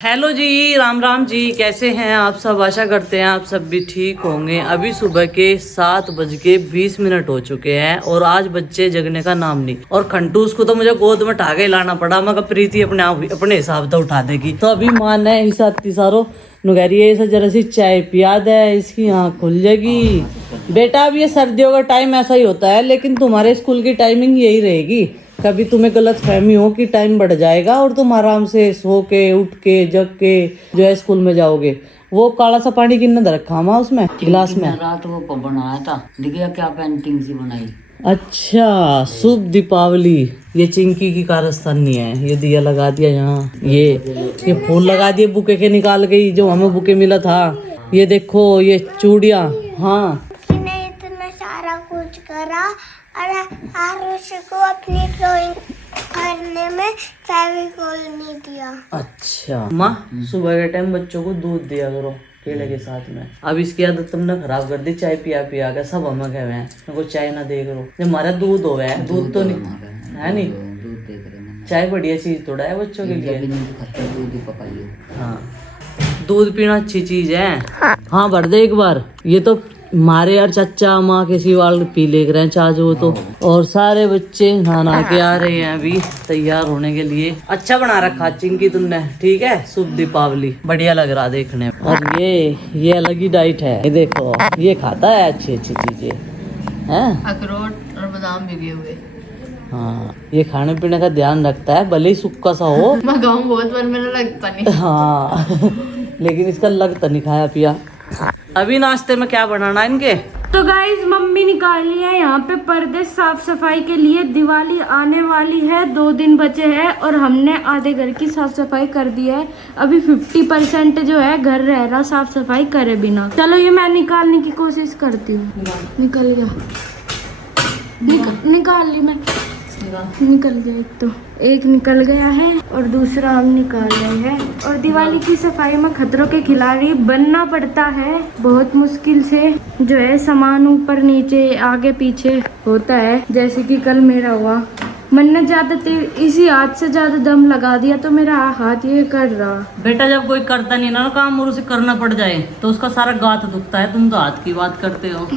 Hello जी, राम राम जी। कैसे हैं आप सब? आशा करते हैं आप सब भी ठीक होंगे। अभी सुबह के 7:20 हो चुके हैं और आज बच्चे जगने का नाम नहीं। और खंटूस को तो मुझे गोद में उठा के लाना पड़ा। मगर प्रीति अपने आप अपने हिसाब से उठा देगी। तो अभी मान है हिसाब तिसारो नुगैरी है, जरा सी चाय पिया दे, इसकी आँख खुल जाएगी। बेटा अब ये सर्दियों का टाइम ऐसा ही होता है, लेकिन तुम्हारे स्कूल की टाइमिंग यही रहेगी। कभी तुम्हें गलत फहमी हो कि टाइम बढ़ जाएगा और तुम आराम से सो के उठ के जग के जो है स्कूल में जाओगे। वो काला सा पानी किन्ने दे रखा हुआ उसमें गिलास में? रात वो बनाया था, दिखिए क्या पेंटिंग सी बनाई। अच्छा, शुभ दीपावली। ये चिंकी की कारस्तानी है। ये दिया लगा दिया यहाँ, ये फूल लगा दिए बुके के निकाल गई जो हमें बुके मिला था। ये देखो ये चूड़ियाँ। हाँ इतना सारा कुछ करा और आरुष को अपनी ड्राइंग करने में फेविकोल नहीं दिया। अच्छा माँ, सुबह के टाइम बच्चों को दूध दिया करो केले के साथ में। अब इसकी आदत तुमने खराब कर दी, चाय पिया पिया के सब हमें कहे हैं को चाय ना दे करो। जब हमारा दूध हो है, दूध तो नहीं है नहीं। दूध देख रहे हैं, चाय बढ़िया चीज थोड़ा है बच्चों के लिए। दूध ही पकाइए। हाँ, दूध पीना अच्छी चीज है। हाँ भर दे एक बार। ये तो मारे और चचा माँ के सिवाल पी ले रहे हैं चाह जो तो। और सारे बच्चे नहा के आ रहे हैं अभी तैयार होने के लिए। अच्छा बना रखा चिंकी तुमने, ठीक है। शुभ दीपावली, बढ़िया लग रहा देखने में। और ये अलग ही डाइट है। ये देखो ये खाता है अच्छी अच्छी चीजें हैं, अखरोट और बादाम भिगे हुए। हाँ ये खाने पीने का ध्यान रखता है, भले ही सुक्का सा हो। मैं गाँव बहुत बार मेरा लगता नहीं। हाँ लेकिन इसका लगता नहीं खाया पिया। अभी नाश्ते में क्या बनाना इनके? तो गाइज मम्मी निकाली है यहाँ पे पर्दे साफ सफाई के लिए। दिवाली आने वाली है, 2 दिन बचे हैं और हमने आधे घर की साफ सफाई कर दी है। अभी 50% जो है घर रह रहा साफ सफाई करे बिना। चलो ये मैं निकालने की कोशिश करती हूँ। निकल गया, निकाल ली मैं। निकल गया, एक निकल गया है और दूसरा हम निकाल रहे हैं। और दिवाली की सफाई में खतरों के खिलाड़ी बनना पड़ता है बहुत मुश्किल से। जो है सामान ऊपर नीचे आगे पीछे होता है, जैसे कि कल मेरा हुआ। मैंने ज्यादा इसी हाथ से ज्यादा दम लगा दिया तो मेरा हाथ ये कर रहा। बेटा जब कोई करता नहीं ना काम और उसे करना पड़ जाए तो उसका सारा गात दुखता है। तुम तो हाथ की बात करते हो।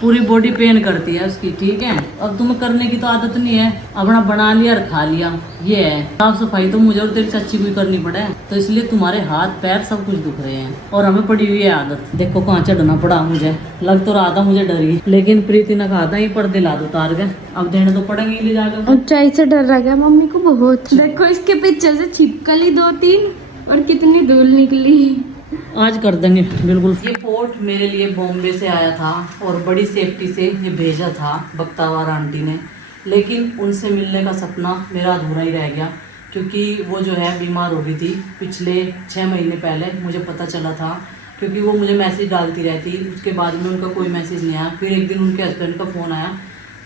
पूरी बॉडी पेन करती है उसकी, ठीक है। अब तुम्हें करने की तो आदत नहीं है, अपना बना लिया और खा लिया। ये है साफ सफाई तो मुझे और तेरी चाची को ही करनी पड़े, तो इसलिए तुम्हारे हाथ पैर सब कुछ दुख रहे हैं और हमें पड़ी हुई है आदत। देखो कहाँ चढ़ना पड़ा मुझे। लग तो रहा था मुझे डर ही, लेकिन प्रीति ने कहा था ये पर्दे ला दो उतार के, अब देने तो पड़ेंगे ले जाकर। ऊंचाई से डर लग गया मम्मी को बहुत। देखो इसके पीछे से छिपकली 2-3 और कितनी धूल निकली। आज कर देंगे बिल्कुल। ये पोर्ट मेरे लिए बॉम्बे से आया था और बड़ी सेफ्टी से ये भेजा था बख्तावर आंटी ने, लेकिन उनसे मिलने का सपना मेरा अधूरा ही रह गया क्योंकि वो जो है बीमार हो गई थी पिछले 6 महीने पहले। मुझे पता चला था क्योंकि वो मुझे मैसेज डालती रहती, उसके बाद में उनका कोई मैसेज नहीं आया। फिर एक दिन उनके हस्बैंड का फ़ोन आया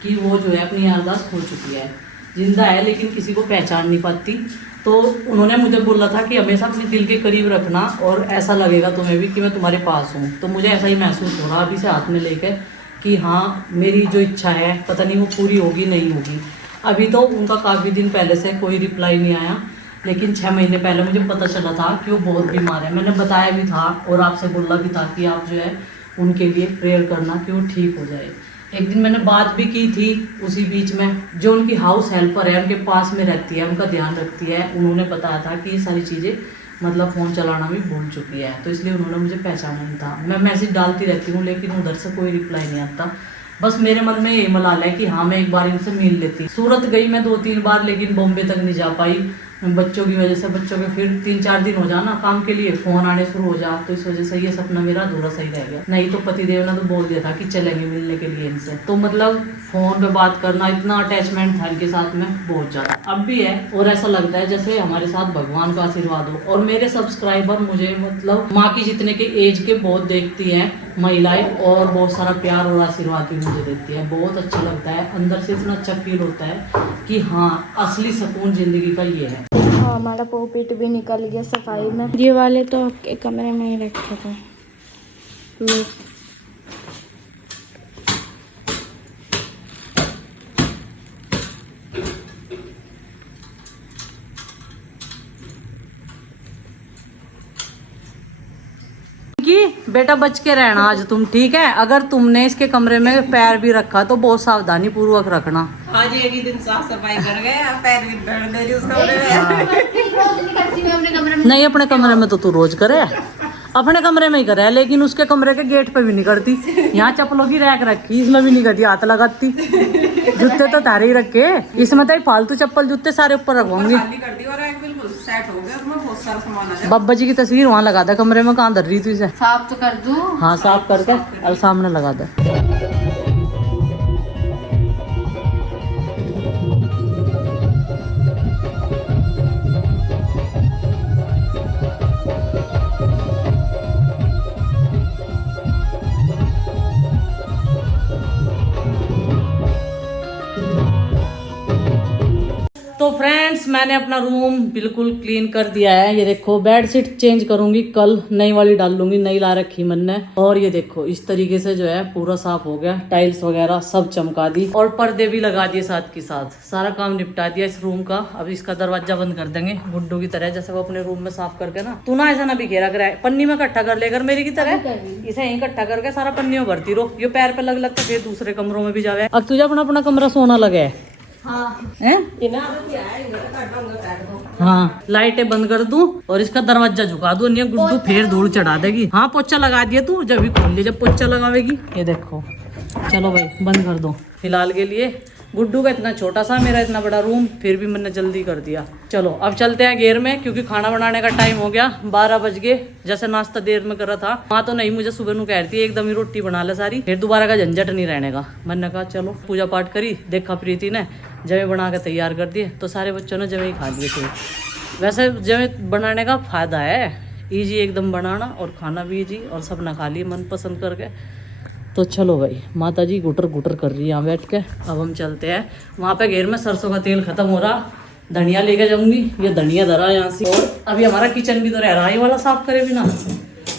कि वो जो है अपनी याददाश्त खो चुकी है, जिंदा है लेकिन किसी को पहचान नहीं पाती। तो उन्होंने मुझे बोला था कि हमेशा अपने दिल के करीब रखना और ऐसा लगेगा तुम्हें भी कि मैं तुम्हारे पास हूँ। तो मुझे ऐसा ही महसूस हो रहा अभी से हाथ में लेकर कि हाँ मेरी जो इच्छा है पता नहीं वो पूरी होगी नहीं होगी। अभी तो उनका काफ़ी दिन पहले से कोई रिप्लाई नहीं आया, लेकिन 6 महीने पहले मुझे पता चला था कि वो बहुत बीमार है। मैंने बताया भी था और आपसे बोला भी था कि आप जो है उनके लिए प्रेयर करना कि वो ठीक हो जाए। एक दिन मैंने बात भी की थी उसी बीच में। जो उनकी हाउस हेल्पर है उनके पास में रहती है, उनका ध्यान रखती है, उन्होंने बताया था कि ये सारी चीज़ें मतलब फ़ोन चलाना भी भूल चुकी है, तो इसलिए उन्होंने मुझे पहचाना नहीं था। मैं मैसेज डालती रहती हूँ लेकिन उधर से कोई रिप्लाई नहीं आता। बस मेरे मन में यही मलाल है कि हाँ मैं एक बार इनसे मिल लेती। सूरत गई मैं 2-3 बार लेकिन बॉम्बे तक नहीं जा पाई बच्चों की वजह से। बच्चों के फिर 3-4 दिन हो जाना काम के लिए, फ़ोन आने शुरू हो जा, तो इस वजह से ये सपना मेरा अधूरा सही रह गया। नहीं तो पतिदेव ने तो बोल दिया था कि चलेंगे मिलने के लिए इनसे। तो मतलब फ़ोन पे बात करना, इतना अटैचमेंट था इनके साथ में बहुत ज़्यादा, अब भी है। और ऐसा लगता है जैसे हमारे साथ भगवान का आशीर्वाद हो। और मेरे सब्सक्राइबर मुझे मतलब माँ की जितने के एज के बहुत देखती हैं महिलाएं और बहुत सारा प्यार और आशीर्वाद भी मुझे देती है। बहुत अच्छा लगता है, अंदर से इतना अच्छा फील होता है कि हाँ असली सुकून ज़िंदगी का ये है। हाँ हमारा पोपीट भी निकल गया सफाई में। ये वाले तो आपके कमरे में ही रखे थे। पिंकी बेटा बच के रहना आज तुम, ठीक है? अगर तुमने इसके कमरे में पैर भी रखा तो बहुत सावधानी पूर्वक रखना। आज एक ही दिन साफ सफाई कर गए, पैर भी दर्द दे रही उसका कमरे में। नहीं अपने कमरे में तो तू रोज करे, अपने कमरे में ही करे, लेकिन उसके कमरे के गेट पे भी नहीं करती। यहाँ चप्पलों की रैक रखी, इसमें भी नहीं करती, हाथ लगाती। जूते तो तारे ही रखे, इसमें तो फालतू चप्पल जूते सारे ऊपर रखवाऊंगी। खाली कर दी और एक बिल्कुल सेट हो गया, उसमें बहुत सारा सामान आ जाए। बब्बा जी की तस्वीर वहाँ लगा दे कमरे में, कहाँ धर रही तू इसे? साफ तो कर दूं। हाँ साफ करके और सामने लगा दे। तो फ्रेंड्स मैंने अपना रूम बिल्कुल क्लीन कर दिया है। ये देखो बेडशीट चेंज करूंगी कल, नई वाली डाल लूंगी, नई ला रखी मन ने। और ये देखो इस तरीके से जो है पूरा साफ हो गया, टाइल्स वगैरह सब चमका दी और पर्दे भी लगा दिए साथ के साथ। सारा काम निपटा दिया इस रूम का। अब इसका दरवाजा बंद कर देंगे गुड्डू की तरह, जैसे वो अपने रूम में साफ करके ना। तू ना ऐसा ना बिखेरा कर, पन्नी में इकट्ठा कर लेकर मेरी की तरह, इसे यहीं इकट्ठा करके सारा पन्नी में भरती रहो। ये पैर पे लग लगता फिर दूसरे कमरों में भी जावे। अब तुझे अपना अपना कमरा सोना लगे है। हाँ लाइटें बंद कर दूं और इसका दरवाजा झुका दूं, नहीं गुड्डू फिर धूल चढ़ा देगी। हाँ पोछा लगा दिया तू, जब भी खोल ले जब पोछा लगावेगी। ये देखो चलो भाई बंद कर दो फिलहाल के लिए। गुड्डू का इतना छोटा सा, मेरा इतना बड़ा रूम, फिर भी मैंने जल्दी कर दिया। चलो अब चलते हैं घेर में, क्योंकि खाना बनाने का टाइम हो गया, 12 बज गए। जैसे नाश्ता देर में करा था वहाँ तो नहीं, मुझे सुबह को कह रही थी एकदम ही रोटी बना ले सारी, फिर दोबारा का झंझट नहीं रहने का। मैंने कहा चलो पूजा पाठ करी, देखा प्रीति ने जमे बना के तैयार कर दिए तो सारे बच्चों ने जमे ही खा लिए थे। वैसे जमे बनाने का फायदा है, ईजी एकदम बनाना और खाना भी ईजी, और सब ना खा लिए मन पसंद करके। तो चलो भाई माता जी गुटर गुटर कर रही है यहाँ बैठ के। अब हम चलते हैं वहाँ पे घेर में। सरसों का तेल खत्म हो रहा, धनिया लेके जाऊंगी, ये धनिया धरा यहाँ से। और अभी हमारा किचन भी तो रह रहा है, ये वाला साफ करे भी ना।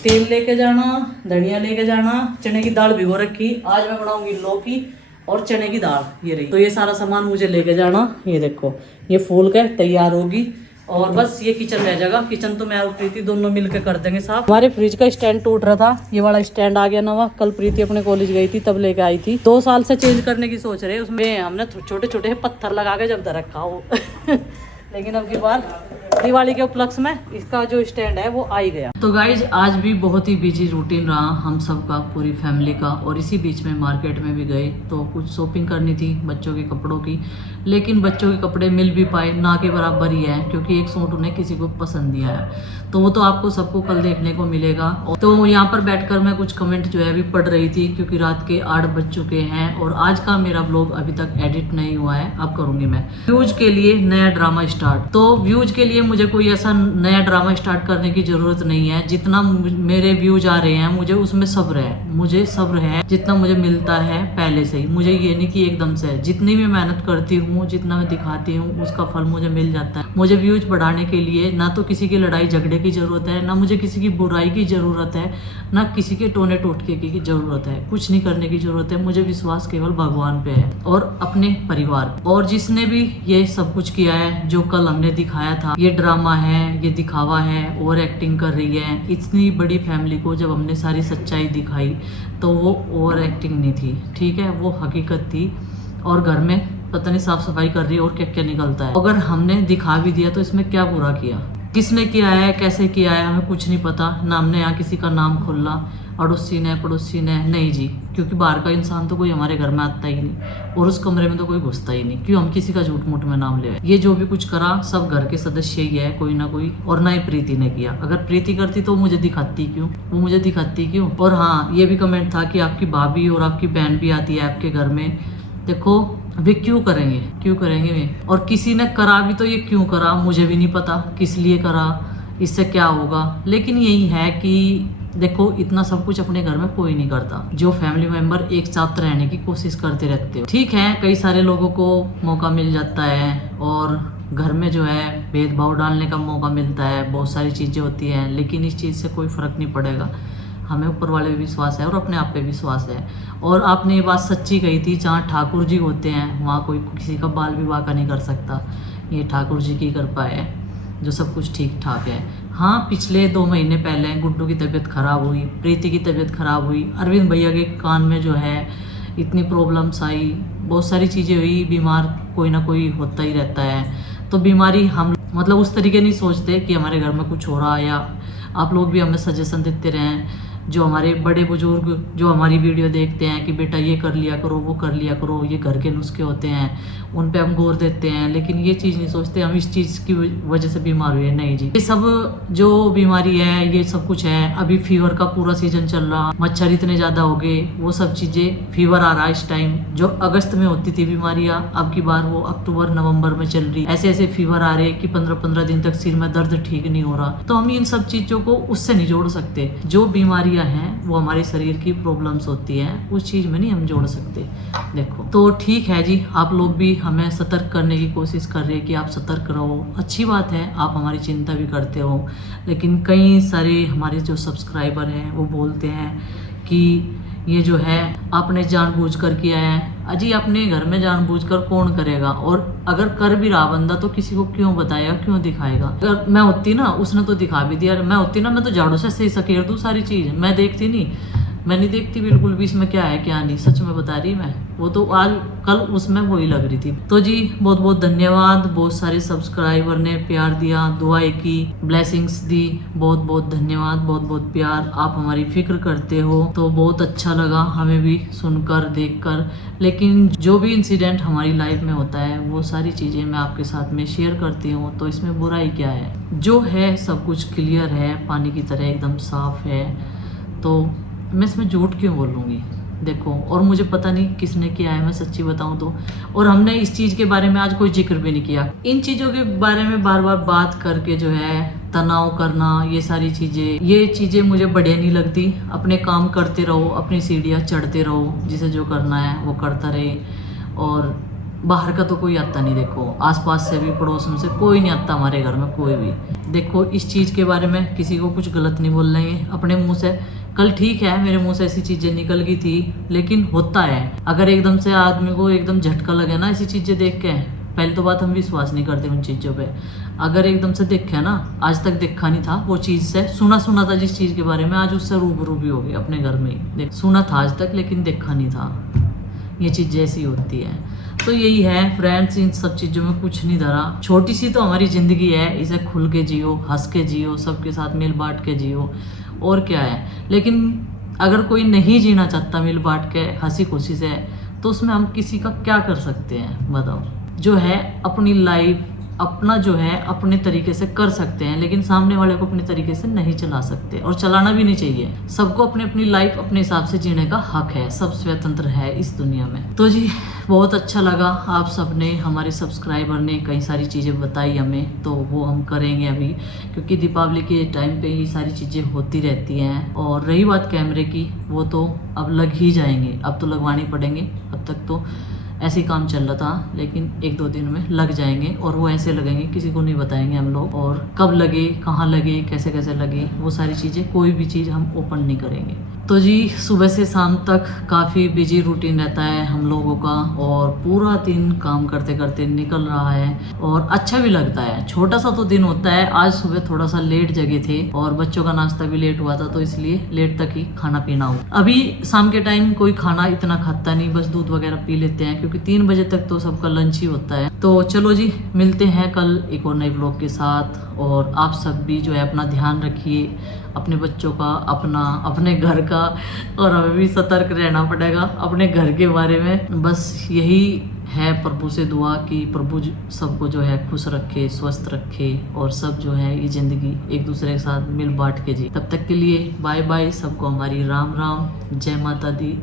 तेल लेके जाना, धनिया लेके जाना, चने की दाल भिगो रखी, आज मैं बनाऊंगी लौकी और चने की दाल, ये रही। तो ये सारा सामान मुझे लेके जाना। ये देखो ये फूल के तैयार होगी और बस ये किचन रह जाएगा। किचन तो मैं और प्रीति दोनों मिलकर कर देंगे साफ। हमारे फ्रिज का स्टैंड टूट रहा था, ये वाला स्टैंड आ गया नवा। कल प्रीति अपने कॉलेज गई थी तब लेके आई थी, 2 साल से चेंज करने की सोच रहे। उसमें हमने छोटे छोटे पत्थर लगा के जब रखा हो लेकिन अब की बार दिवाली के उपलक्ष्य में इसका जो स्टैंड है वो आ ही गया। तो गाइज आज भी बहुत ही बिजी रूटीन रहा हम सबका, पूरी फैमिली का। और इसी बीच में मार्केट में भी गए तो कुछ शॉपिंग करनी थी बच्चों के कपड़ों की, लेकिन बच्चों के कपड़े मिल भी पाए ना के बराबर ही है, क्योंकि एक सूट उन्हें किसी को पसंद नहीं आया। तो वो तो आपको सबको कल देखने को मिलेगा। तो यहाँ पर बैठकर मैं कुछ कमेंट जो है अभी पढ़ रही थी, क्योंकि रात के 8 बज चुके हैं और आज का मेरा ब्लॉग अभी तक एडिट नहीं हुआ है, अब करूंगी मैं। व्यूज के लिए नया ड्रामा स्टार्ट। तो व्यूज के लिए मुझे कोई ऐसा नया ड्रामा स्टार्ट करने की जरूरत नहीं है। जितना मेरे व्यूज आ रहे हैं मुझे उसमें सब्र है, मुझे सब्र है जितना मुझे मिलता है पहले से ही। मुझे ये नहीं कि एकदम से, जितनी भी मेहनत करती हूँ, जितना मैं दिखाती हूँ उसका फल मुझे मिल जाता है। मुझे व्यूज बढ़ाने के लिए ना तो किसी की लड़ाई झगड़े की जरूरत है, ना मुझे किसी की बुराई की जरूरत है, ना किसी के टोने टोटके की जरूरत है। कुछ नहीं करने की जरूरत है, मुझे विश्वास केवल भगवान पे है और अपने परिवार। और जिसने भी ये सब कुछ किया है, जो कल हमने दिखाया था, ये ड्रामा है, ये दिखावा है, ओवर एक्टिंग कर रही है। इतनी बड़ी फैमिली को जब हमने सारी सच्चाई दिखाई तो वो ओवर एक्टिंग नहीं थी, ठीक है, वो हकीकत थी। और घर में पता नहीं साफ सफाई कर रही है और क्या क्या निकलता है। अगर हमने दिखा भी दिया तो इसमें क्या बुरा किया, किसने किया है, कैसे किया है, हमें कुछ नहीं पता। ना हमने यहाँ किसी का नाम खोला, अड़ोसी ने पड़ोसी ने, नहीं जी, क्योंकि बाहर का इंसान तो कोई हमारे घर में आता ही नहीं और उस कमरे में तो कोई घुसता ही नहीं। क्यों हम किसी का झूठ मूठ में नाम ले। ये जो भी कुछ करा सब घर के सदस्य ही है, कोई ना कोई, और ना ही प्रीति ने किया। अगर प्रीति करती तो मुझे दिखाती क्यों, वो मुझे दिखाती क्यों। और हाँ ये भी कमेंट था कि आपकी भाभी और आपकी बहन भी आती है आपके घर में, देखो वे क्यों करेंगे वे। और किसी ने करा भी तो ये क्यों करा मुझे भी नहीं पता, किस लिए करा, इससे क्या होगा। लेकिन यही है कि देखो इतना सब कुछ अपने घर में कोई नहीं करता, जो फैमिली मेंबर एक साथ रहने की कोशिश करते रहते हो। ठीक है कई सारे लोगों को मौका मिल जाता है और घर में जो है भेदभाव डालने का मौका मिलता है, बहुत सारी चीज़ें होती हैं, लेकिन इस चीज़ से कोई फ़र्क नहीं पड़ेगा। हमें ऊपर वाले पे विश्वास है और अपने आप पे विश्वास है। और आपने ये बात सच्ची कही थी, जहाँ ठाकुर जी होते हैं वहाँ कोई किसी का बाल विवाह का नहीं कर सकता। ये ठाकुर जी की कृपा है जो सब कुछ ठीक ठाक है। हाँ, पिछले 2 महीने पहले गुड्डू की तबीयत ख़राब हुई, प्रीति की तबीयत ख़राब हुई, अरविंद भैया के कान में जो है इतनी प्रॉब्लम्स आई, बहुत सारी चीज़ें हुई। बीमार कोई ना कोई होता ही रहता है। तो बीमारी हम मतलब उस तरीके नहीं सोचते कि हमारे घर में कुछ हो रहा है, या आप लोग भी हमें सजेशन देते रहें, जो हमारे बड़े बुजुर्ग जो हमारी वीडियो देखते हैं कि बेटा ये कर लिया करो, वो कर लिया करो, ये घर के नुस्खे होते हैं, उन पे हम गौर देते हैं। लेकिन ये चीज़ नहीं सोचते हम इस चीज़ की वजह से बीमार हुए। नहीं जी, ये सब जो बीमारी है ये सब कुछ है। अभी फीवर का पूरा सीजन चल रहा, मच्छर इतने ज़्यादा हो गए, वो सब चीज़ें, फीवर आ रहा है इस टाइम। जो अगस्त में होती थी बीमारियाँ, अब की बार वो अक्टूबर नवंबर में चल रही। ऐसे ऐसे फीवर आ रहे कि 15-15 दिन तक सिर में दर्द ठीक नहीं हो रहा। तो हम इन सब चीज़ों को उससे नहीं जोड़ सकते। जो बीमारियाँ हैं वो हमारे शरीर की प्रॉब्लम्स होती हैं, उस चीज़ में नहीं हम जोड़ सकते। देखो तो ठीक है जी, आप लोग भी हमें सतर्क करने की कोशिश कर रहे हैं कि आप सतर्क रहो। अच्छी बात है, आप हमारी चिंता भी करते हो। लेकिन कई सारे हमारे जो सब्सक्राइबर हैं वो बोलते हैं कि ये जो है आपने जानबूझ कर किया है। अजी अपने घर में जानबूझकर कौन करेगा, और अगर कर भी रहा बंदा तो किसी को क्यों बताएगा, क्यों दिखाएगा। अगर मैं होती ना, उसने तो दिखा भी दिया, मैं होती ना, मैं तो झाड़ू से सही सकेर दूँ सारी चीज़। मैं देखती नहीं, मैं नहीं देखती बिल्कुल भी इसमें क्या है क्या नहीं, सच में बता रही मैं। वो तो आज कल उसमें वही लग रही थी। तो जी बहुत बहुत धन्यवाद, बहुत सारे सब्सक्राइबर ने प्यार दिया, दुआएं की, ब्लेसिंग्स दी, बहुत बहुत धन्यवाद, बहुत बहुत प्यार। आप हमारी फिक्र करते हो तो बहुत अच्छा लगा हमें भी सुनकर देखकर। लेकिन जो भी इंसिडेंट हमारी लाइफ में होता है वो सारी चीज़ें मैं आपके साथ में शेयर करती हूँ, तो इसमें बुराई क्या है। जो है सब कुछ क्लियर है, पानी की तरह एकदम साफ है, तो मैं इसमें झूठ क्यों बोलूँगी। देखो, और मुझे पता नहीं किसने किया है, मैं सच्ची बताऊं तो। और हमने इस चीज़ के बारे में आज कोई जिक्र भी नहीं किया। इन चीज़ों के बारे में बार बार बात करके जो है तनाव करना, ये सारी चीज़ें, ये चीज़ें मुझे बढ़िया नहीं लगती। अपने काम करते रहो, अपनी सीढ़ियाँ चढ़ते रहो, जिसे जो करना है वो करता रहे। और बाहर का तो कोई आता नहीं, देखो आसपास से भी, पड़ोस में से कोई नहीं आता हमारे घर में, कोई भी। देखो इस चीज़ के बारे में किसी को कुछ गलत नहीं बोल रहे हैं अपने मुंह से। कल ठीक है मेरे मुंह से ऐसी चीज़ें निकल गई थी, लेकिन होता है। अगर एकदम से आदमी को एकदम झटका लगे ना ऐसी चीज़ें देख के, पहले तो बात हम विश्वास नहीं करते उन चीज़ों पे। अगर एकदम से देखे ना, आज तक देखा नहीं था वो चीज़ से, सुना था जिस चीज़ के बारे में, आज उससे रूबरू भी हो गए अपने घर में ही। सुना था आज तक लेकिन देखा नहीं था। ये चीज़ जैसी होती है। तो यही है फ्रेंड्स, इन सब चीज़ों में कुछ नहीं धरा। छोटी सी तो हमारी ज़िंदगी है, इसे खुल के जियो, हंस के जियो, सबके साथ मिल बांट के जियो, और क्या है। लेकिन अगर कोई नहीं जीना चाहता मिल बांट के हंसी खुशी से, तो उसमें हम किसी का क्या कर सकते हैं बताओ। जो है अपनी लाइफ अपना जो है अपने तरीके से कर सकते हैं, लेकिन सामने वाले को अपने तरीके से नहीं चला सकते, और चलाना भी नहीं चाहिए। सबको अपनी अपनी लाइफ अपने हिसाब से जीने का हक है, सब स्वतंत्र है इस दुनिया में। तो जी बहुत अच्छा लगा, आप सब ने, हमारे सब्सक्राइबर ने कई सारी चीज़ें बताई हमें, तो वो हम करेंगे अभी, क्योंकि दीपावली के टाइम पे ये सारी चीज़ें होती रहती हैं। और रही बात कैमरे की, वो तो अब लग ही जाएंगे, अब तो लगवाने पड़ेंगे। अब तक तो ऐसे ही काम चल रहा था, लेकिन 1-2 दिन में लग जाएंगे, और वो ऐसे लगेंगे किसी को नहीं बताएंगे हम लोग। और कब लगे, कहाँ लगे, कैसे कैसे लगे, वो सारी चीज़ें, कोई भी चीज़ हम ओपन नहीं करेंगे। तो जी सुबह से शाम तक काफ़ी बिजी रूटीन रहता है हम लोगों का, और पूरा दिन काम करते करते निकल रहा है, और अच्छा भी लगता है। छोटा सा तो दिन होता है। आज सुबह थोड़ा सा लेट जगे थे, और बच्चों का नाश्ता भी लेट हुआ था, तो इसलिए लेट तक ही खाना पीना हुआ। अभी शाम के टाइम कोई खाना इतना खाता नहीं, बस दूध वगैरह पी लेते हैं, क्योंकि 3 बजे तक तो सबका लंच ही होता है। तो चलो जी, मिलते हैं कल एक और नए ब्लॉग के साथ। और आप सब भी जो है अपना ध्यान रखिए, अपने बच्चों का, अपने घर का, और हमें भी सतर्क रहना पड़ेगा अपने घर के बारे में। बस यही है प्रभु से दुआ कि प्रभु सबको जो है खुश रखे, स्वस्थ रखे, और सब जो है ये ज़िंदगी एक दूसरे के साथ मिल बांट के जी। तब तक के लिए बाय बाय, सबको हमारी राम राम, जय माता दी।